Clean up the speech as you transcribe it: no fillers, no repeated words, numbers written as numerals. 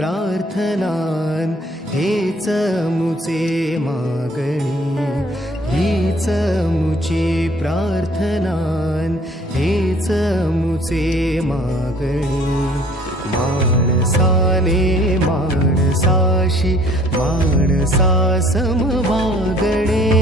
प्रार्थनान हेच मुचे मागणी, हीच मुची प्रार्थनान हेच मुचे मागणी. माणसाने माणसाशी माणसा समवागणे.